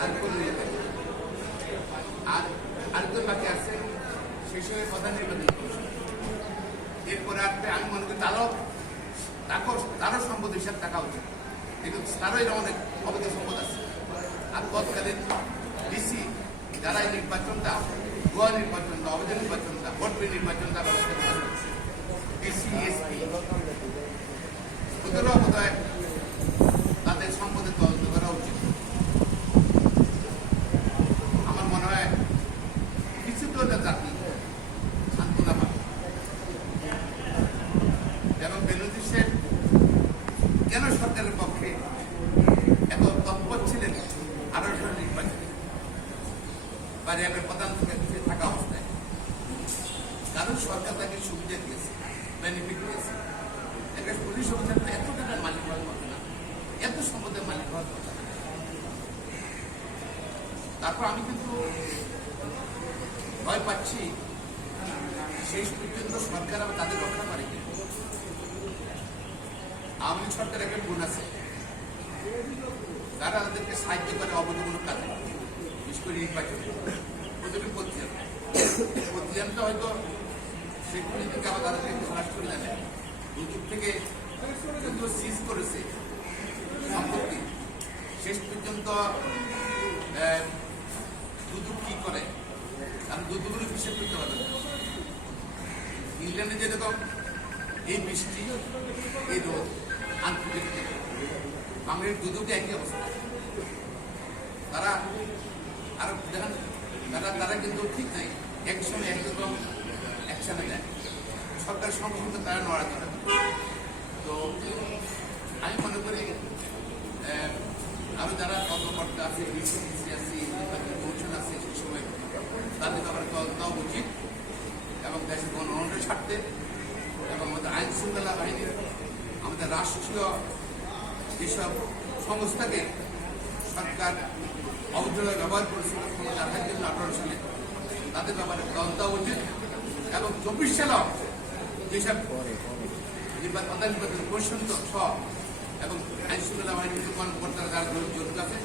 তারপরে আর আরেকজন বাকি আছে সেই সময় প্রধান নির্বাচন কমিশন। এরপরে আসবে আমি মনে করি তারও সম্পদ হিসাব থাকা উচিত, কিন্তু তারও এরকম অনেক অবৈধ সম্পদ আছে। আর তৎকালীন ডিসি যারা এই নির্বাচনটা গোয়া নির্বাচনটা অবৈধ নির্বাচনটা ভোট নির্বাচনটা ডিসি এসপি ওদেরও বোধহয় তাদের সম্পদের তদন্ত করা উচিত। আমার মনে হয় কিছু তো জাতি সান্ত্বনা পাবে এবং বেনজির সাহেব কেন সরকারের পক্ষে এত তৎপর ছিলেন 18 সালের নির্বাচনে বা র্যাবের প্রধান থাকা অবস্থায়, কারণ সরকার তাকে সুবিধা দিয়েছে, বেনিফিট দিয়েছে। একটা পুলিশ অফিসার তো এত টাকার মালিক হওয়ার কথা না, এত সম্পদের মালিক হওয়ার কথা না। তারপর আমি কিন্তু ভয় পাচ্ছি শেষ পর্যন্ত সরকার আবার তাদের রক্ষা করে কি। আওয়ামী লীগ সরকার একটা গুণ আছে, তারা তাদেরকে সাহায্য করে অবৈধ কোনো কাজে, বিশেষ করে নির্বাচন ওদেরকে প্রতিষ্ঠানটা হয়তো সেগুলি থেকে আবার তাদেরকে খালাস করে জানে দুদক থেকে কিন্তু সিজ করেছে সম্পত্তি। শেষ পর্যন্ত দুদক কি করে, কারণ দুদকগুলো বিশ্বাস করতে পারবে না। ইংল্যান্ডে যেরকম এই বৃষ্টি এই রোদ আন্তর্জাতিক, বাংলাদেশ দুদকে একই অবস্থা। তারা আরো দেখেন তারা কিন্তু ঠিক নাই, একসঙ্গে একরকম একসাথে দেয় সরকার সংসদ তারা নড়াচড়া। তো আমি মনে করি আরো যারা কর্মকর্তা আছে, বিসিসি আছে, নির্বাচন কমিশন আছে, সেই সময় তাদের ব্যাপারে তদন্ত উচিত এবং দেশের গণতন্ত্রের স্বার্থে এবং আমাদের আইন শৃঙ্খলা বাহিনীর আমাদের রাষ্ট্রীয় যেসব সংস্থাকে সরকার অবৈধভাবে ব্যবহার করেছিল ক্ষমতা রাখার জন্য 18 সালে, তাদের ব্যাপারে তদন্ত উচিত এবং 24 সালেও যেসব প্রধান নির্বাচন কমিশন সহ এবং আইন শৃঙ্খলা বাহিনীর কর্মকর্তারা যারা জড়িত আছে